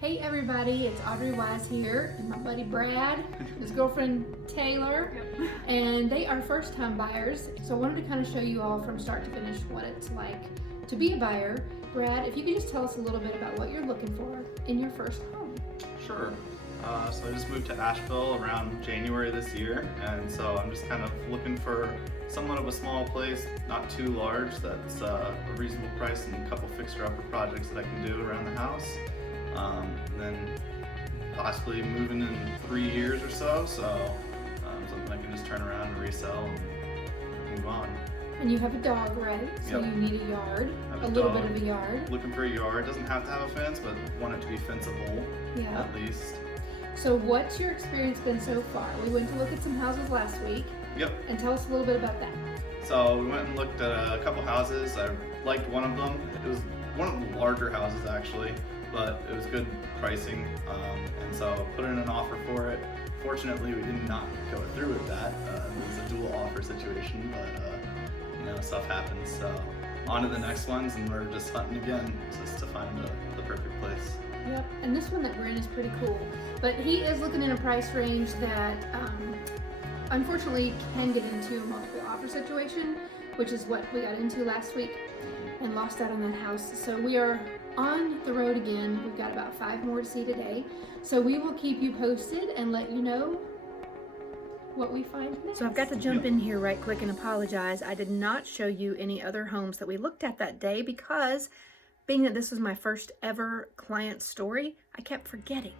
Hey everybody, it's Audrey Wise here and my buddy Brad, his girlfriend Taylor, and they are first time buyers. So I wanted to kind of show you all from start to finish what it's like to be a buyer. Brad, if you could just tell us a little bit about what you're looking for in your first home. Sure. So I just moved to Asheville around January this year, and so I'm just kind of looking for somewhat of a small place, not too large, that's a reasonable price and a couple fixer-upper projects that I can do around the house. And then possibly moving in 3 years or so, something I can just turn around and resell and move on. And you have a dog, right? So Yep. you need a yard, I have a a little dog. bit of a yard. Looking for a yard, doesn't have to have a fence, but want it to be fenceable Yeah. at least. So what's your experience been so far? We went to look at some houses last week, Yep. and tell us a little bit about that. So we went and looked at a couple houses. I liked one of them. It was one of the larger houses actually, but it was good pricing, and so put in an offer for it. Fortunately, we did not go through with that. It was a dual offer situation, but stuff happens. So on to the next ones, and we're just hunting again just to find the perfect place. Yep, and this one that we're in is pretty cool. But he is looking in a price range that unfortunately can get into a multiple offer situation, which is what we got into last week and lost out on that house. So we are on the road again. We've got about 5 more to see today. So we will keep you posted and let you know what we find next. So I've got to jump in here right quick and apologize. I did not show you any other homes that we looked at that day because being that this was my first ever client story, I kept forgetting.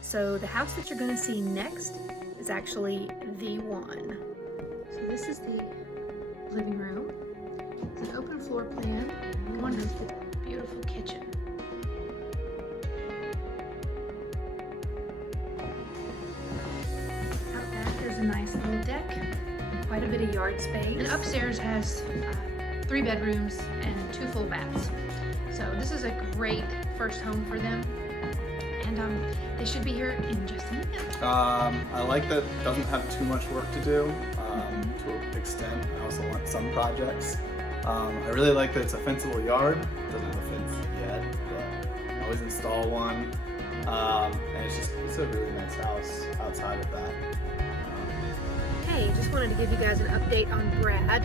So the house that you're gonna see next is actually the one. So this is the living room. It's an open floor plan. Wonderful, beautiful kitchen. Out back, there's a nice little deck, quite a bit of yard space. And upstairs has 3 bedrooms and 2 full baths. So this is a great first home for them, and they should be here in just a minute. I like that it doesn't have too much work to do to an extent. I also want some projects. I really like that it's a fenceable yard. It doesn't have a fence yet, but I always install one. And it's a really nice house outside of that. Hey, just wanted to give you guys an update on Brad.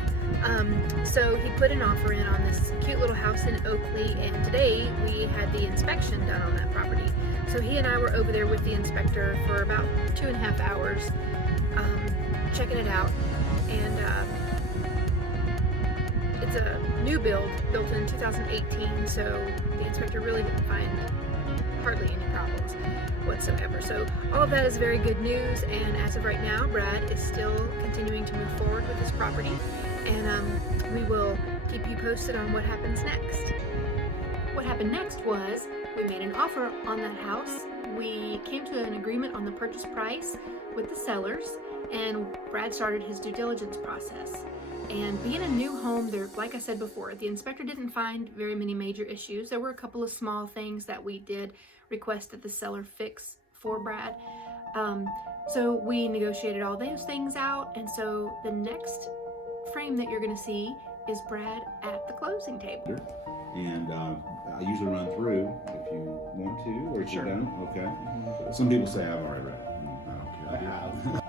So he put an offer in on this cute little house in Oakley, and today we had the inspection done on that property. So he and I were over there with the inspector for about 2.5 hours, checking it out. And it's a new build, built in 2018, so the inspector really didn't find hardly any problems whatsoever. So all of that is very good news, and as of right now, Brad is still continuing to move forward with this property, and we will keep you posted on what happens next. What happened next was we made an offer on that house. We came to an agreement on the purchase price with the sellers, and Brad started his due diligence process. And being a new home, there, like I said before, the inspector didn't find very many major issues. There were a couple of small things that we did request that the seller fix for Brad. So we negotiated all those things out, and so the next frame that you're gonna see is Brad at the closing table. And I usually run through if you want to, or if Sure. you don't. Okay. Some people say I've already read it. I don't care.